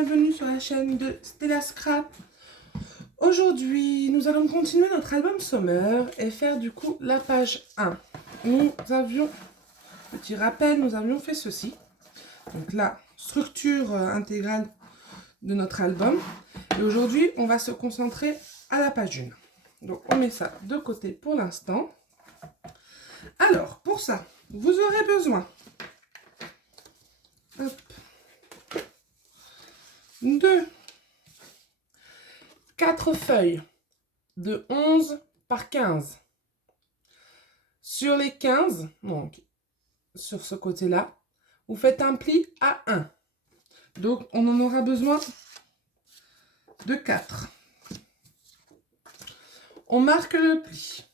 bienvenue sur la chaîne de Stella Scrap. Aujourd'hui, nous allons continuer notre album Summer et faire du coup la page 1. Nous avions, petit rappel, nous avions fait ceci. Donc la structure intégrale de notre album. Et aujourd'hui, on va se concentrer à la page 1. Donc on met ça de côté pour l'instant. Alors, pour ça, vous aurez besoin de 4 feuilles de 11 par 15. Sur les 15, donc sur ce côté-là, vous faites un pli à 1. Donc on en aura besoin de 4. On marque le pli.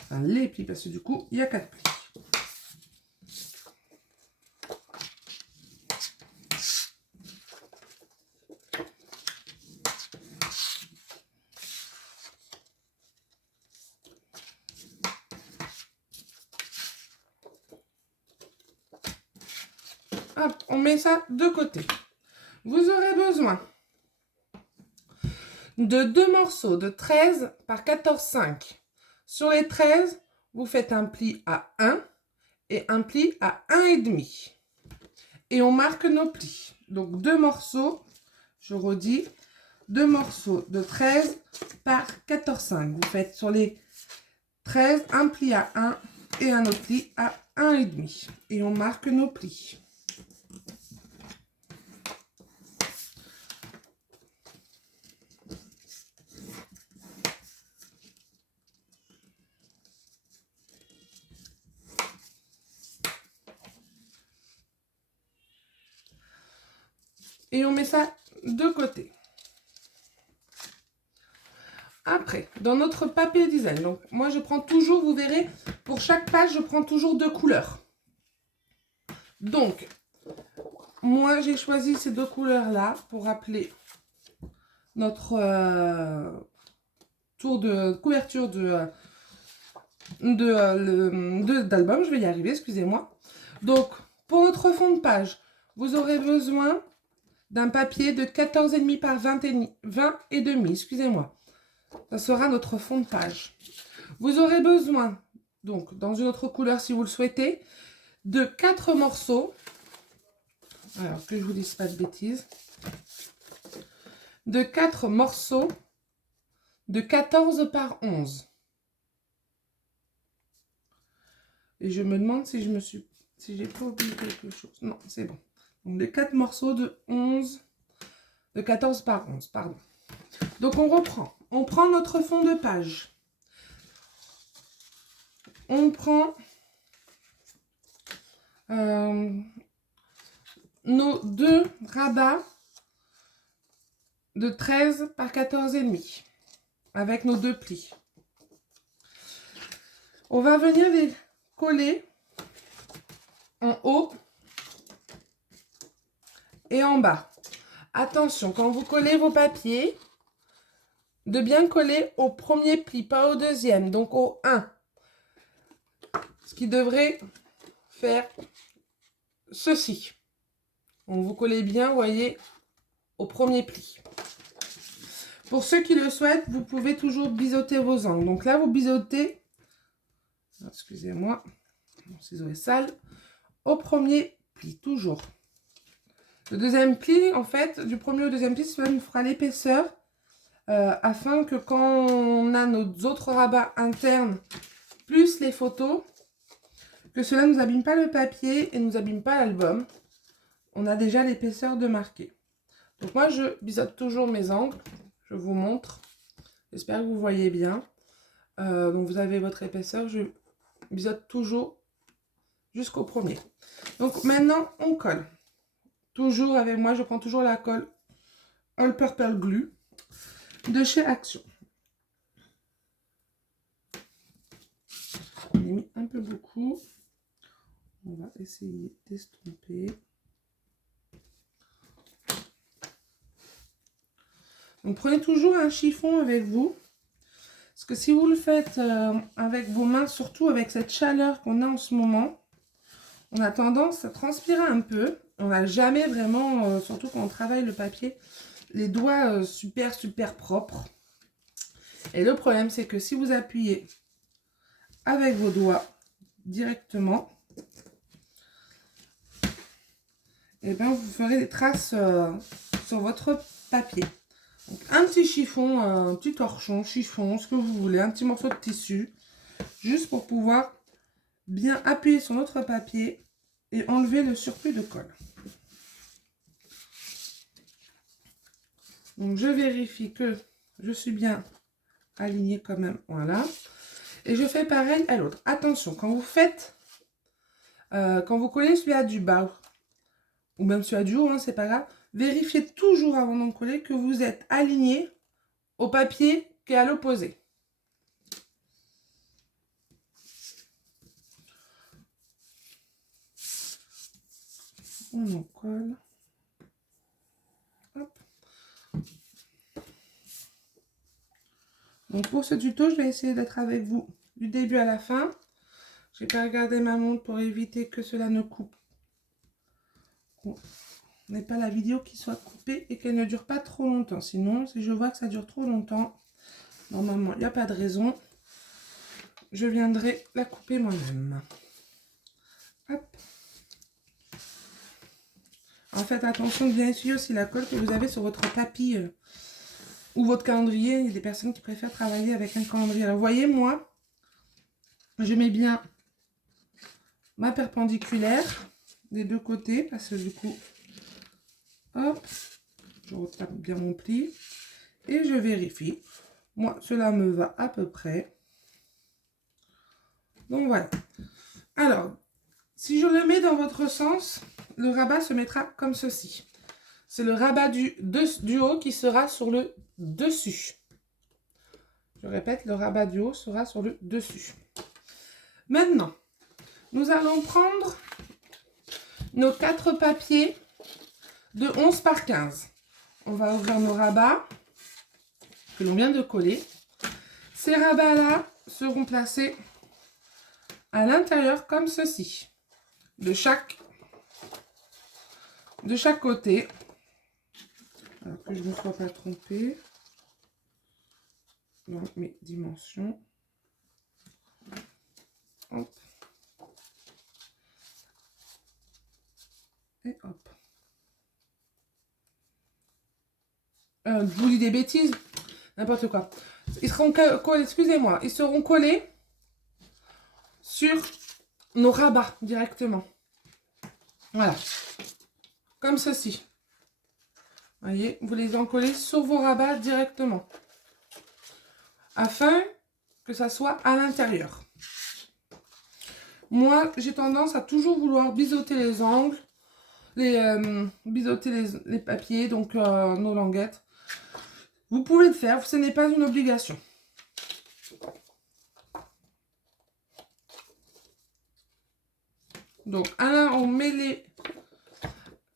Enfin, les plis, parce que du coup, il y a 4 plis. Hop, on met ça de côté. Vous aurez besoin de 2 morceaux de 13 par 14,5. Sur les 13, vous faites un pli à 1 et un pli à 1,5. Et on marque nos plis. Donc 2 morceaux, je redis, 2 morceaux de 13 par 14,5. Vous faites sur les 13 un pli à 1 et un autre pli à 1,5. Et on marque nos plis. Et on met ça de côté. Après, dans notre papier design, donc moi je prends toujours, vous verrez, pour chaque page, je prends toujours 2 couleurs. Donc, moi j'ai choisi ces 2 couleurs-là pour rappeler notre tour de couverture d'album. Je vais y arriver, excusez-moi. Donc, pour notre fond de page, vous aurez besoin d'un papier de 14,5 par 20,5, excusez-moi. Ça sera notre fond de page. Vous aurez besoin, donc dans une autre couleur si vous le souhaitez, de 4 morceaux. Alors que je vous dise pas de bêtises. De 4 morceaux de 14 par 11. Et je me demande si j'ai pas oublié quelque chose. Non, c'est bon. Donc de 4 morceaux de 14 par 11, pardon. Donc on reprend. On prend notre fond de page. On prend nos 2 rabats de 13 par 14,5 avec nos 2 plis. On va venir les coller en haut et en bas. Attention, quand vous collez vos papiers, de bien coller au premier pli, pas au deuxième, donc au 1. Ce qui devrait faire ceci. Donc vous collez bien, vous voyez, au premier pli. Pour ceux qui le souhaitent, vous pouvez toujours biseauter vos angles. Donc là, vous biseautez, excusez-moi, mon ciseau est sale, au premier pli, toujours. Le deuxième pli, en fait, du premier au deuxième pli, cela nous fera l'épaisseur afin que quand on a nos autres rabats internes, plus les photos, que cela ne nous abîme pas le papier et ne nous abîme pas l'album. On a déjà l'épaisseur de marquer. Donc moi, je biseaute toujours mes angles. Je vous montre. J'espère que vous voyez bien. Donc vous avez votre épaisseur. Je biseaute toujours jusqu'au premier. Donc maintenant, on colle. Toujours avec moi, je prends toujours la colle All Purple Glue de chez Action. On a mis un peu beaucoup. On va essayer d'estomper. Donc prenez toujours un chiffon avec vous. Parce que si vous le faites avec vos mains, surtout avec cette chaleur qu'on a en ce moment, on a tendance à transpirer un peu. On n'a jamais vraiment, surtout quand on travaille le papier, les doigts super propres. Et le problème, c'est que si vous appuyez avec vos doigts directement, et bien vous ferez des traces sur votre papier. Donc, un petit chiffon, un petit torchon, chiffon, ce que vous voulez, un petit morceau de tissu, juste pour pouvoir bien appuyer sur notre papier et enlever le surplus de colle. Donc je vérifie que je suis bien alignée quand même, voilà. Et je fais pareil à l'autre. Attention, quand vous faites, quand vous collez celui-là du bas, ou même celui-là du haut, hein, c'est pas grave, vérifiez toujours avant d'en coller que vous êtes aligné au papier qui est à l'opposé. On en colle. Hop. Donc pour ce tuto, je vais essayer d'être avec vous du début à la fin. J'ai pas regardé ma montre pour éviter que cela ne coupe. On n'est pas la vidéo qui soit coupée et qu'elle ne dure pas trop longtemps. Sinon, si je vois que ça dure trop longtemps, normalement, il n'y a pas de raison. Je viendrai la couper moi-même. Hop. En fait, attention de bien essuyer aussi la colle que vous avez sur votre tapis ou votre calendrier. Il y a des personnes qui préfèrent travailler avec un calendrier. Alors, vous voyez, moi, je mets bien ma perpendiculaire des deux côtés parce que du coup, hop, je retape bien mon pli et je vérifie. Moi, cela me va à peu près. Donc, voilà. Alors, si je le mets dans votre sens, le rabat se mettra comme ceci. C'est le rabat du haut qui sera sur le dessus. Je répète, le rabat du haut sera sur le dessus. Maintenant, nous allons prendre nos 4 papiers de 11 par 15. On va ouvrir nos rabats que l'on vient de coller. Ces rabats-là seront placés à l'intérieur comme ceci, de chaque côté. Alors que je ne me sois pas trompée dans mes dimensions. Hop. Et hop. Je vous dis des bêtises, n'importe quoi. Ils seront collés, excusez-moi, ils seront collés sur nos rabats directement. Voilà. Comme ceci. Voyez, vous les encollez sur vos rabats directement. Afin que ça soit à l'intérieur. Moi, j'ai tendance à toujours vouloir biseauter les angles, biseauter les papiers, donc nos languettes. Vous pouvez le faire, ce n'est pas une obligation. Donc, on met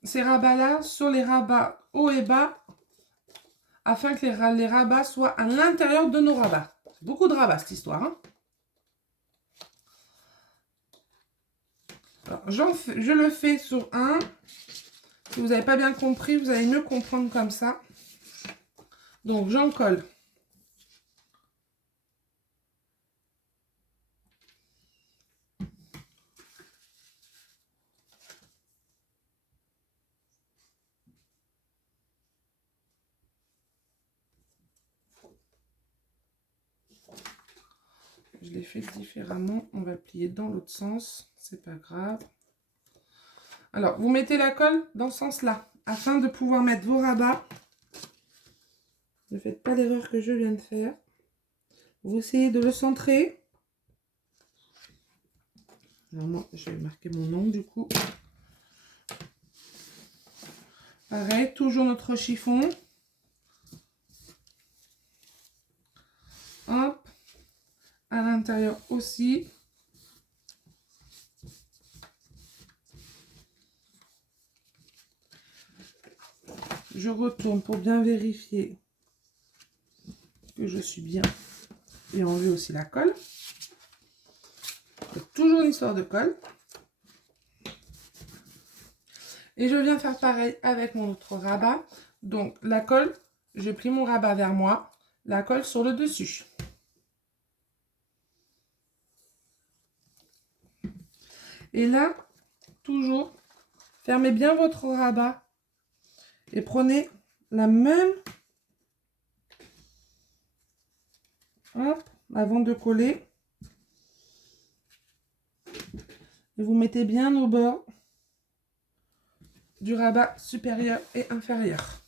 ces rabats-là sur les rabats haut et bas, afin que les rabats soient à l'intérieur de nos rabats. C'est beaucoup de rabats, cette histoire. Hein. Alors, je le fais sur un. Si vous n'avez pas bien compris, vous allez mieux comprendre comme ça. Donc, j'en colle. Je l'ai fait différemment. On va plier dans l'autre sens. C'est pas grave. Alors, vous mettez la colle dans ce sens-là, afin de pouvoir mettre vos rabats. Ne faites pas l'erreur que je viens de faire. Vous essayez de le centrer. Alors moi, je vais marquer mon nom du coup. Pareil, toujours notre chiffon. Hop. À l'intérieur aussi. Je retourne pour bien vérifier que je suis bien. Et enlever aussi la colle. Toujours une histoire de colle. Et je viens faire pareil avec mon autre rabat. Donc la colle, je plie mon rabat vers moi, la colle sur le dessus. Et là, toujours, fermez bien votre rabat et prenez la même, hop, avant de coller. Et vous mettez bien au bord du rabat supérieur et inférieur.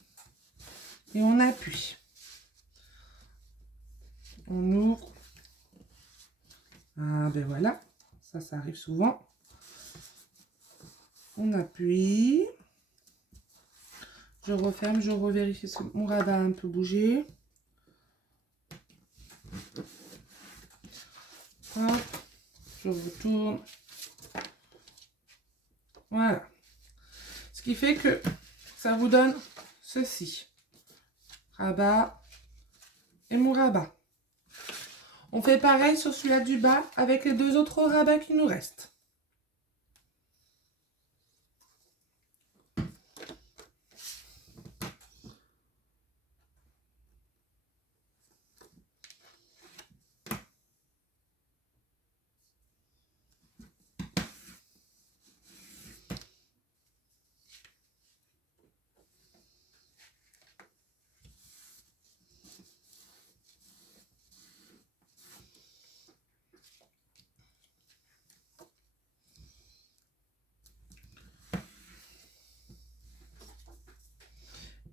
Et on appuie. On ouvre. Ah ben voilà, ça arrive souvent. On appuie. Je referme, je revérifie que mon rabat a un peu bougé. Hop, je retourne. Voilà. Ce qui fait que ça vous donne ceci. Rabat et mon rabat. On fait pareil sur celui-là du bas avec les deux autres rabats qui nous restent.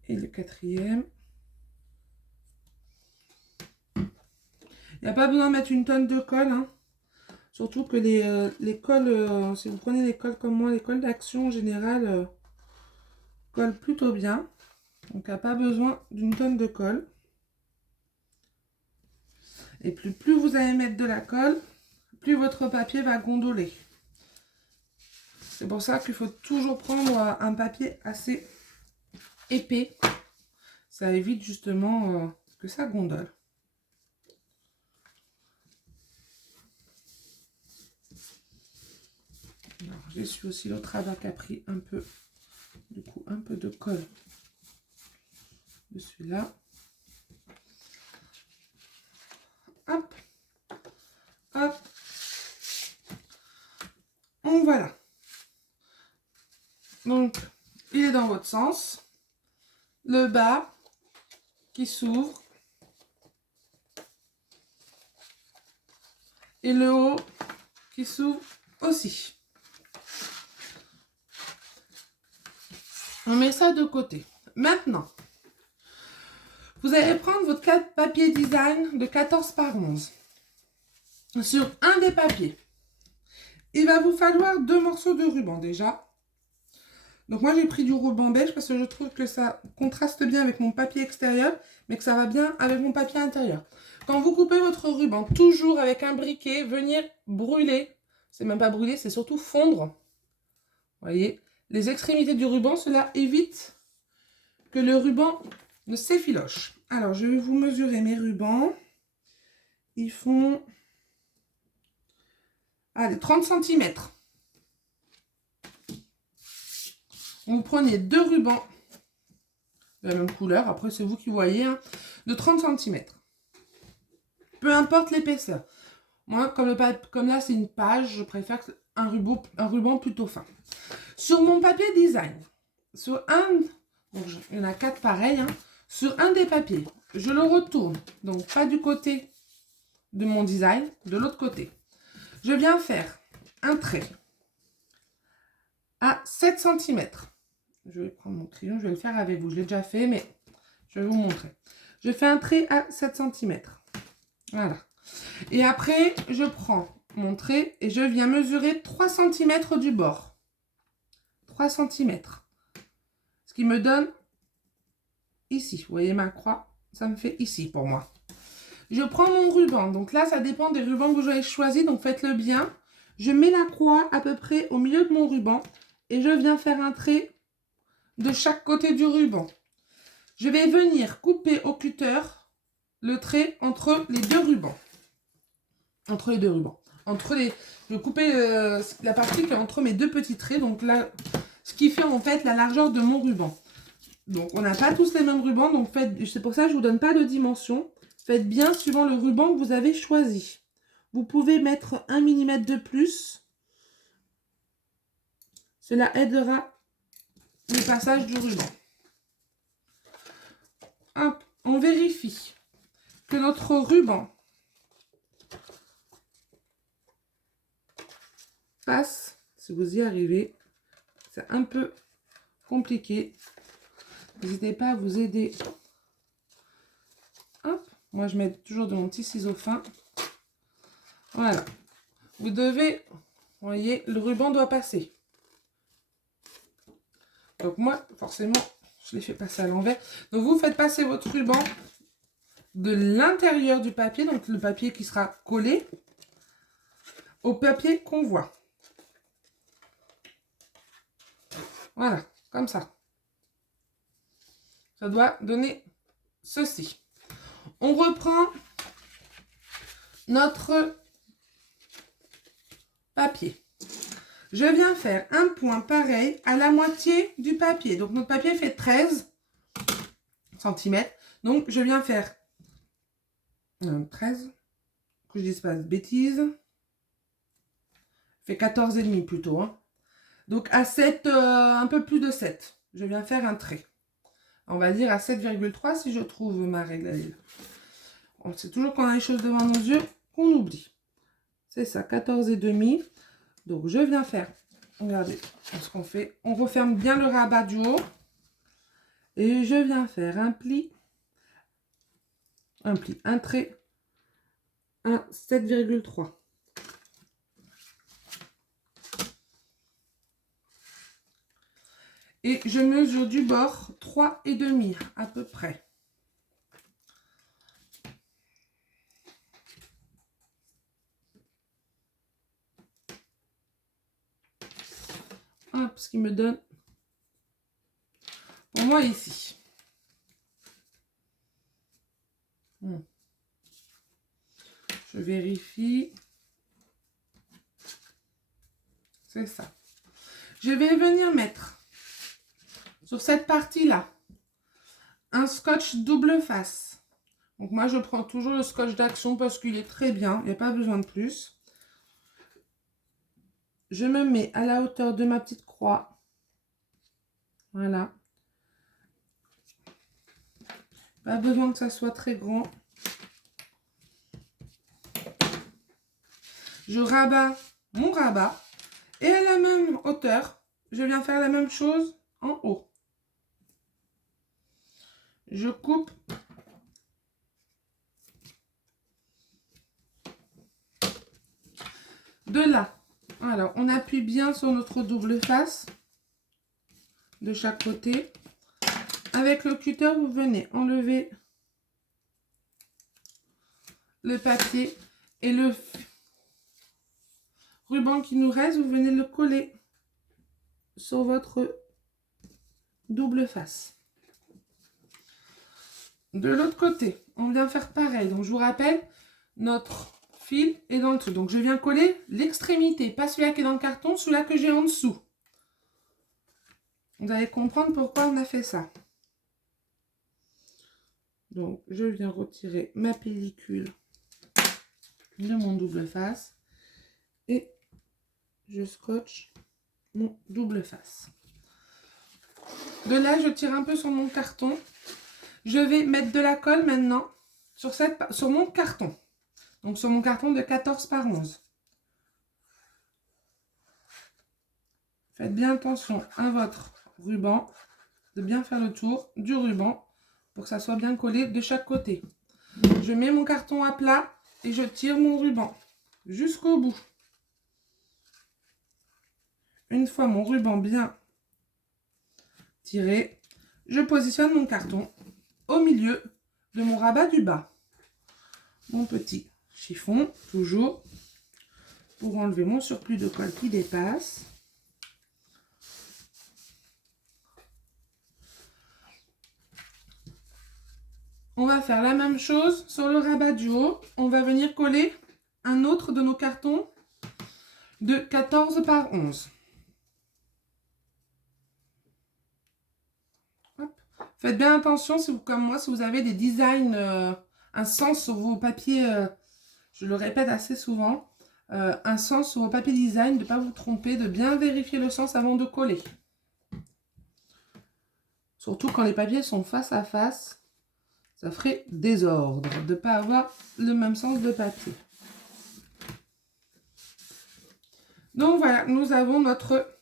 Et le quatrième. Il n'y a pas besoin de mettre une tonne de colle. Hein. Surtout que les colles, si vous prenez les colles comme moi, les colles d'Action en général collent plutôt bien. Donc il n'y a pas besoin d'une tonne de colle. Et plus vous allez mettre de la colle, plus votre papier va gondoler. C'est pour ça qu'il faut toujours prendre un papier assez épais. Ça évite justement que ça gondole. J'essuie aussi l'autre rabat qui a pris un peu, du coup, un peu de colle de celui-là. Hop, hop. Donc voilà. Donc, il est dans votre sens. Le bas qui s'ouvre. Et le haut qui s'ouvre aussi. On met ça de côté. Maintenant, vous allez prendre votre papier design de 14 par 11. Sur un des papiers, il va vous falloir 2 morceaux de ruban déjà. Donc moi j'ai pris du ruban beige parce que je trouve que ça contraste bien avec mon papier extérieur, mais que ça va bien avec mon papier intérieur. Quand vous coupez votre ruban, toujours avec un briquet, venir brûler. C'est même pas brûler, c'est surtout fondre. Vous voyez, les extrémités du ruban, cela évite que le ruban ne s'effiloche. Alors, je vais vous mesurer mes rubans. Ils font, allez, 30 cm. Vous prenez 2 rubans de la même couleur, après c'est vous qui voyez, hein, de 30 cm. Peu importe l'épaisseur. Moi, comme là c'est une page, je préfère un ruban plutôt fin. Sur mon papier design, sur un, donc il y en a 4 pareils, hein, sur un des papiers, je le retourne, donc pas du côté de mon design, de l'autre côté. Je viens faire un trait à 7 cm. Je vais prendre mon crayon, je vais le faire avec vous. Je l'ai déjà fait, mais je vais vous montrer. Je fais un trait à 7 cm. Voilà. Et après, je prends mon trait et je viens mesurer 3 cm du bord. 3 cm. Ce qui me donne ici. Vous voyez ma croix? Ça me fait ici pour moi. Je prends mon ruban. Donc là, ça dépend des rubans que vous avez choisi. Donc faites-le bien. Je mets la croix à peu près au milieu de mon ruban. Et je viens faire un trait de chaque côté du ruban. Je vais venir couper au cutter le trait entre les deux rubans. Entre les deux rubans. Je vais couper la partie qui est entre mes deux petits traits. Donc là, ce qui fait en fait la largeur de mon ruban. Donc, on n'a pas tous les mêmes rubans, donc c'est pour ça que je ne vous donne pas de dimension. Faites bien suivant le ruban que vous avez choisi. Vous pouvez mettre 1 mm de plus. Cela aidera le passage du ruban. Hop, on vérifie que notre ruban passe. Si vous y arrivez, c'est un peu compliqué. N'hésitez pas à vous aider. Hop, moi je mets toujours de mon petit ciseau fin. Voilà. Vous devez, vous voyez, le ruban doit passer. Donc moi, forcément, je l'ai fait passer à l'envers. Donc vous faites passer votre ruban de l'intérieur du papier, donc le papier qui sera collé, au papier qu'on voit. Voilà, comme ça. Ça doit donner ceci. On reprend notre papier. Je viens faire un point pareil à la moitié du papier. Donc, notre papier fait 13 cm. Donc, je viens faire 13, que je dise pas de bêtises. Fait 14,5 plutôt. Hein. Donc, à 7, un peu plus de 7. Je viens faire un trait. On va dire à 7,3 si je trouve ma règle à l'île. C'est toujours quand on a les choses devant nos yeux qu'on oublie. C'est ça, 14,5. Donc, je viens faire, regardez ce qu'on fait. On referme bien le rabat du haut. Et je viens faire un trait à 7,3. Et je mesure du bord 3,5 à peu près. Hop, ce qui me donne pour moi ici. Je vérifie. C'est ça. Je vais venir mettre sur cette partie-là un scotch double face. Donc moi, je prends toujours le scotch d'Action parce qu'il est très bien. Il n'y a pas besoin de plus. Je me mets à la hauteur de ma petite croix. Voilà. Pas besoin que ça soit très grand. Je rabats mon rabat. Et à la même hauteur, je viens faire la même chose en haut. Je coupe de là. Alors, on appuie bien sur notre double face de chaque côté. Avec le cutter, vous venez enlever le papier et le ruban qui nous reste, vous venez le coller sur votre double face. De l'autre côté, on vient faire pareil. Donc, je vous rappelle, notre fil est dans le dessous. Donc, je viens coller l'extrémité, pas celui-là qui est dans le carton, celui-là que j'ai en dessous. Vous allez comprendre pourquoi on a fait ça. Donc, je viens retirer ma pellicule de mon double face et je scotche mon double face. De là, je tire un peu sur mon carton. Je vais mettre de la colle maintenant sur mon carton. Donc, sur mon carton de 14 par 11. Faites bien attention à votre ruban, de bien faire le tour du ruban pour que ça soit bien collé de chaque côté. Je mets mon carton à plat et je tire mon ruban jusqu'au bout. Une fois mon ruban bien tiré, je positionne mon carton au milieu de mon rabat du bas. Mon petit chiffon, toujours, pour enlever mon surplus de colle qui dépasse. On va faire la même chose sur le rabat du haut. On va venir coller un autre de nos cartons de 14 par 11. Faites bien attention, si vous, comme moi, si vous avez des designs, un sens sur vos papiers, je le répète assez souvent, un sens sur vos papiers design, de ne pas vous tromper, de bien vérifier le sens avant de coller. Surtout quand les papiers sont face à face, ça ferait désordre de ne pas avoir le même sens de papier. Donc voilà, nous avons notre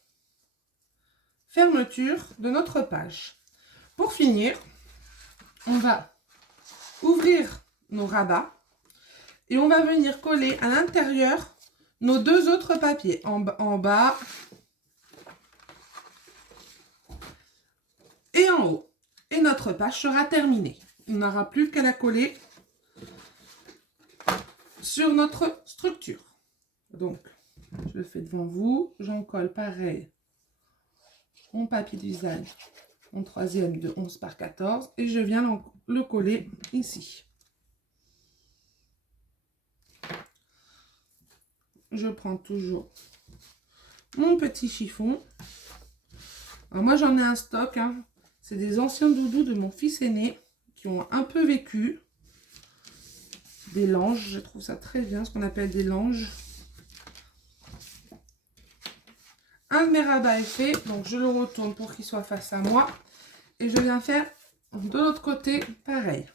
fermeture de notre page. Pour finir, on va ouvrir nos rabats et on va venir coller à l'intérieur nos deux autres papiers en bas et en haut. Et notre page sera terminée. On n'aura plus qu'à la coller sur notre structure. Donc, je le fais devant vous. J'en colle pareil mon papier design en troisième de 11 par 14 et je viens le coller ici. Je prends toujours mon petit chiffon. Alors moi j'en ai un stock, hein. C'est des anciens doudous de mon fils aîné qui ont un peu vécu. Des langes, je trouve ça très bien, ce qu'on appelle des langes. Un de mes rabats est fait, donc je le retourne pour qu'il soit face à moi. Et je viens faire de l'autre côté pareil.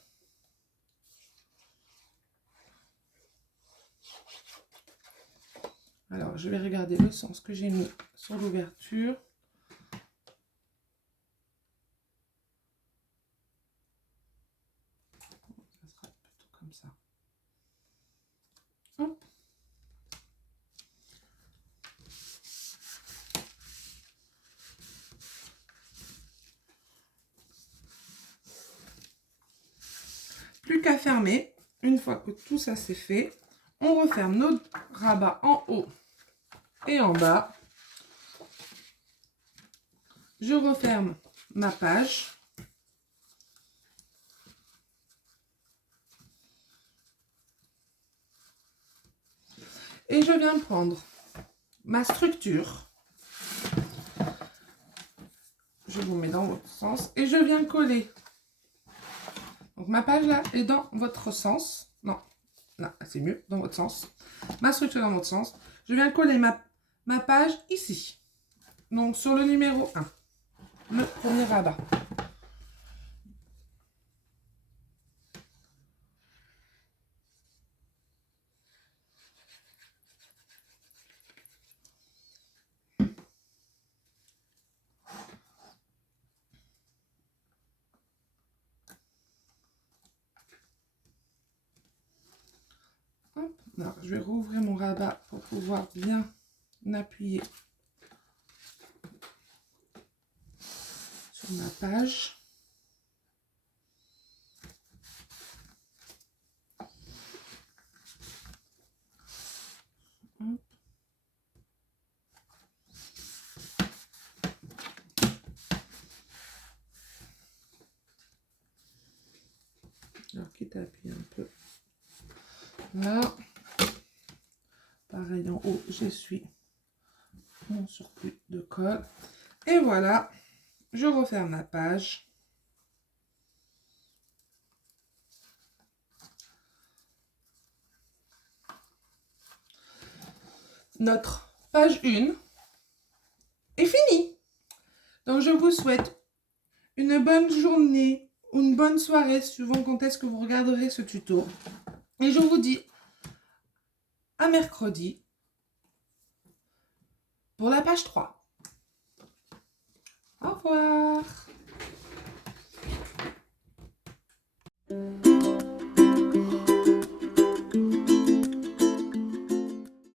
Alors, je vais regarder le sens que j'ai mis sur l'ouverture. Ça sera plutôt comme ça. Hop. Plus qu'à fermer. Une fois que tout ça c'est fait, on referme nos rabats en haut et en bas. Je referme ma page. Et je viens prendre ma structure. Je vous mets dans votre sens et je viens coller. Donc ma page là est dans votre sens. Non, là c'est mieux, dans votre sens. Ma structure dans votre sens. Je viens coller ma page ici. Donc sur le numéro 1. Le premier rabat. Hop. Alors, je vais rouvrir mon rabat pour pouvoir bien appuyer sur ma page. Hop. Alors, quitte à appuyer un peu là. Pareil en haut, j'essuie mon surplus de colle. Et voilà, je referme ma page. Notre page 1 est finie. Donc, je vous souhaite une bonne journée ou une bonne soirée, suivant quand est-ce que vous regarderez ce tuto. Et je vous dis à mercredi pour la page 3. Au revoir.